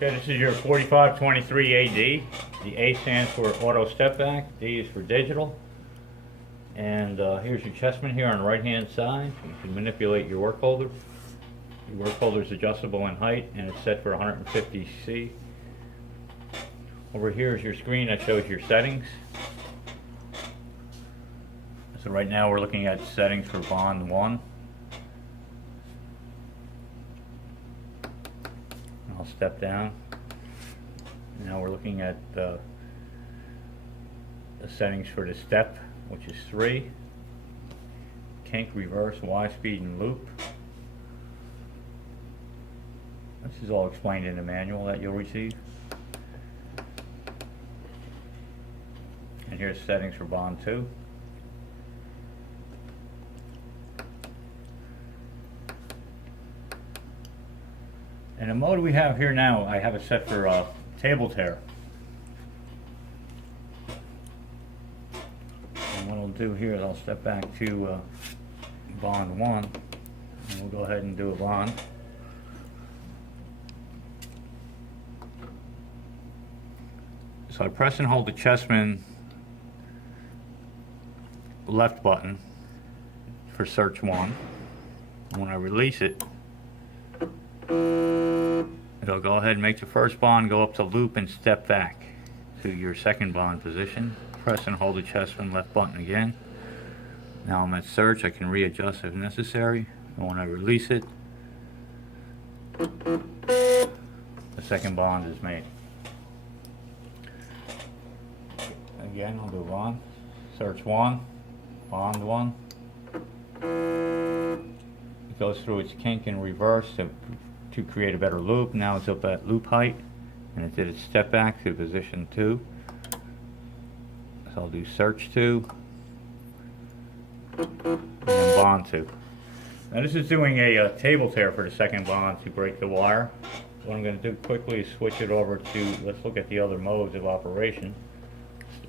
Okay, this is your 4523 AD. The A stands for auto step back, D is for digital. And here's your chessman here on the right hand side. You can manipulate your work holder. Your work holder is adjustable in height and it's set for 150C. Over here is your screen that shows your settings. So right now we're looking at settings for bond 1. I'll step down. Now we're looking at the settings for the step, which is 3. Kink, reverse, Y speed, and loop. This is all explained in the manual that you'll receive. And here's settings for bond 2. And the mode we have here now, I have it set for table tear. And what I'll do here is I'll step back to bond 1, and we'll go ahead and do a bond. So I press and hold the chessman left button for search 1. And when I release it, it'll go ahead and make the first bond go up to loop and step back to your second bond position. Press and hold the chessman left button again. Now I'm at search. I can readjust if necessary. And when I release it, the second bond is made. Again, I'll do bond. Search 1, bond 1. It goes through its kink in reverse to create a better loop. Now it's up at loop height, and it did its step back to position 2. So I'll do search 2, and then bond 2. Now this is doing a table tear for the second bond to break the wire. What I'm going to do quickly is switch it over to, let's look at the other modes of operation.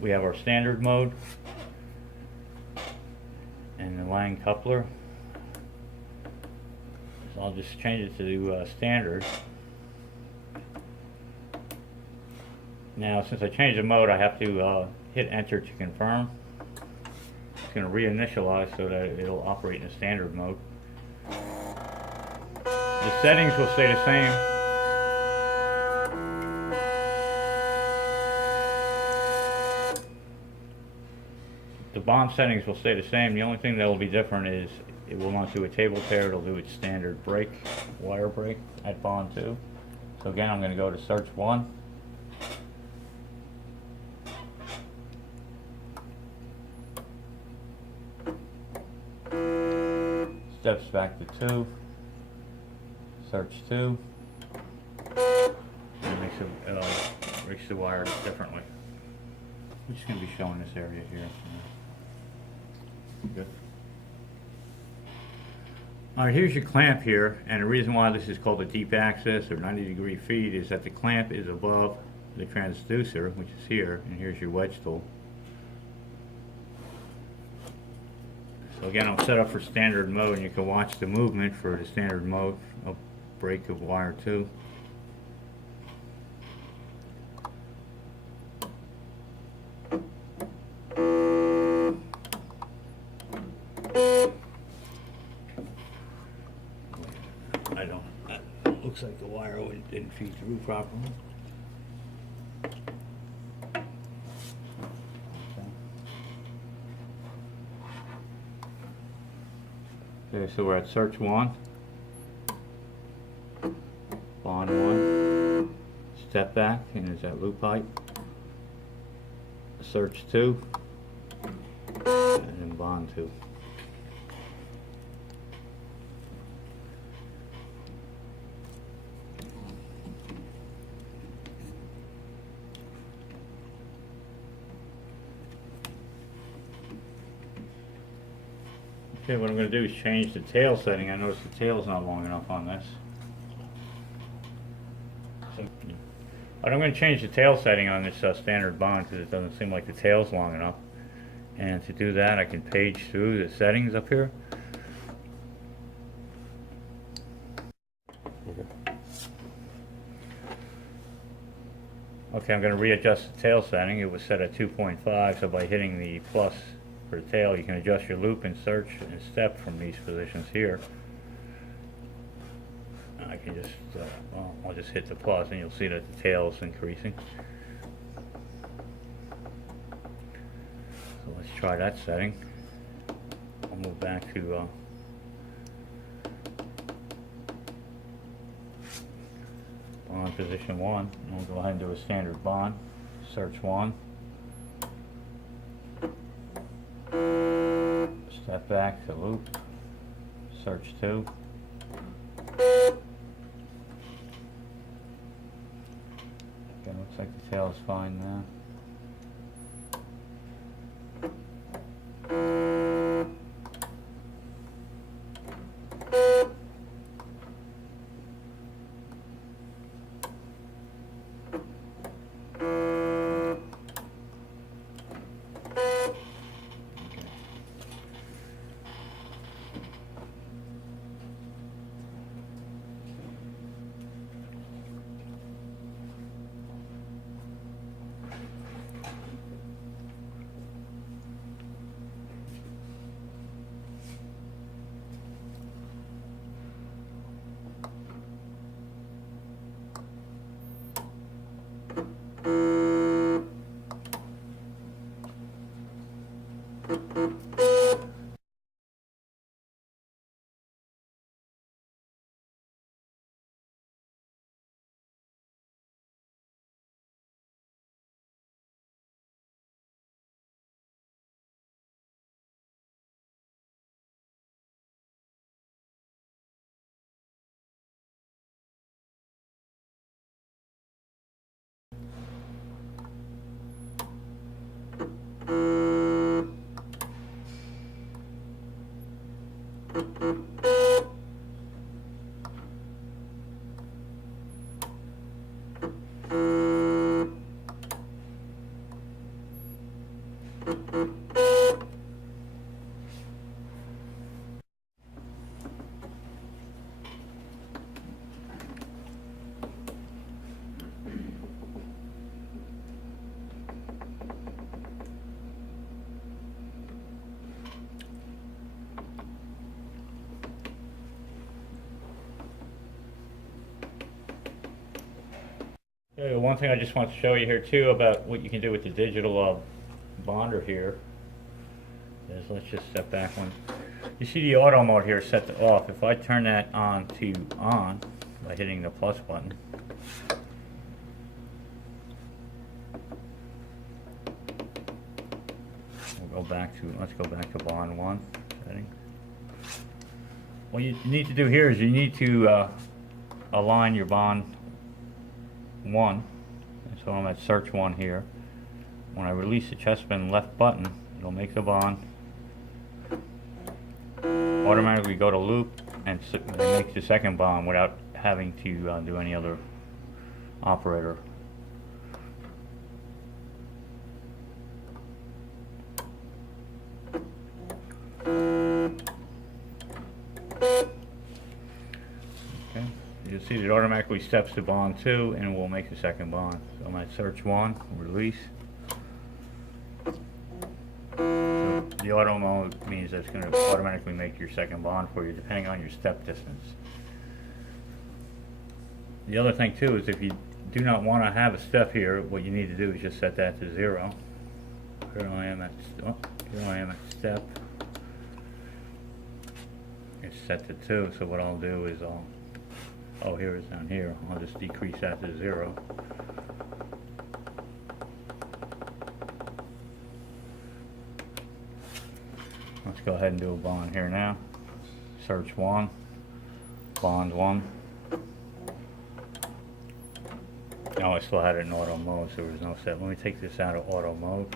We have our standard mode, and the line coupler. So I'll just change it to standard. Now since I changed the mode, I have to hit enter to confirm. It's going to reinitialize so that it'll operate in a standard mode. The settings will stay the same. The bond settings will stay the same. The only thing that will be different is it will not do a table tear. It'll do its standard break, wire break at bond 2. So again, I'm going to go to search 1. Steps back to 2. Search 2. And it breaks the wire differently. I'm just going to be showing this area here. Good. Alright, here's your clamp here, and the reason why this is called a deep axis or 90-degree feed is that the clamp is above the transducer, which is here, and here's your wedge tool. So again, I'm set up for standard mode, and you can watch the movement for the standard mode of break of wire 2. Looks like the wire didn't feed through properly. Okay, so we're at search 1, bond 1, step back, and it's at loop height, search 2, and then bond 2. Okay, what I'm going to do is change the tail setting. I noticed the tail's not long enough on this. But I'm going to change the tail setting on this standard bond because it doesn't seem like the tail's long enough. And to do that, I can page through the settings up here. Okay, I'm going to readjust the tail setting. It was set at 2.5, so by hitting the plus for the tail, you can adjust your loop and search and step from these positions here. I can just, well, I'll just hit the plus and you'll see that the tail is increasing. So let's try that setting. I'll move back to bond position 1. And we'll go ahead and do a standard bond. Search 1. Step back to loop. Search 2. Okay, looks like the tail is fine now. Okay, one thing I just want to show you here too about what you can do with the digital bonder here is, let's just step back one. You see the auto mode here set to off. If I turn that on to on by hitting the plus button, we'll go back to, let's go back to bond 1 setting. What you need to do here is you need to align your bond 1, and so I'm at search 1 here. When I release the chest pin left button, it'll make the bond, automatically go to loop, and make the second bond without having to do any other operator. Okay. You'll see that it automatically steps to bond 2 and will make the second bond. So I'm at search 1, release. So the auto mode means that it's going to automatically make your second bond for you depending on your step distance. The other thing too is if you do not want to have a step here, what you need to do is just set that to 0. Here I am at step. It's set to 2, so what I'll do is oh, here it is down here. I'll just decrease that to 0. Let's go ahead and do a bond here now. Search 1, bond 1. Oh, I still had it in auto mode, so there was no step. Let me take this out of auto mode.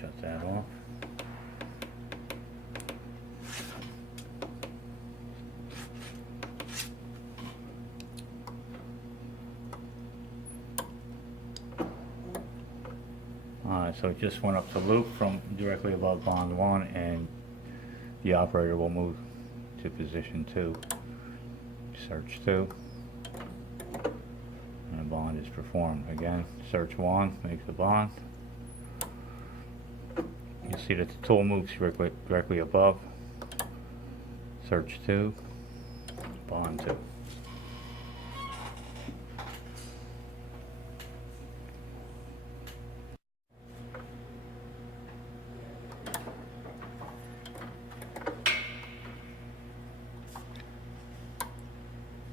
Shut that off. So it just went up to loop from directly above bond 1, and the operator will move to position 2. Search 2. And a bond is performed. Again, search 1 makes the bond. You'll see that the tool moves directly above. Search 2, bond 2.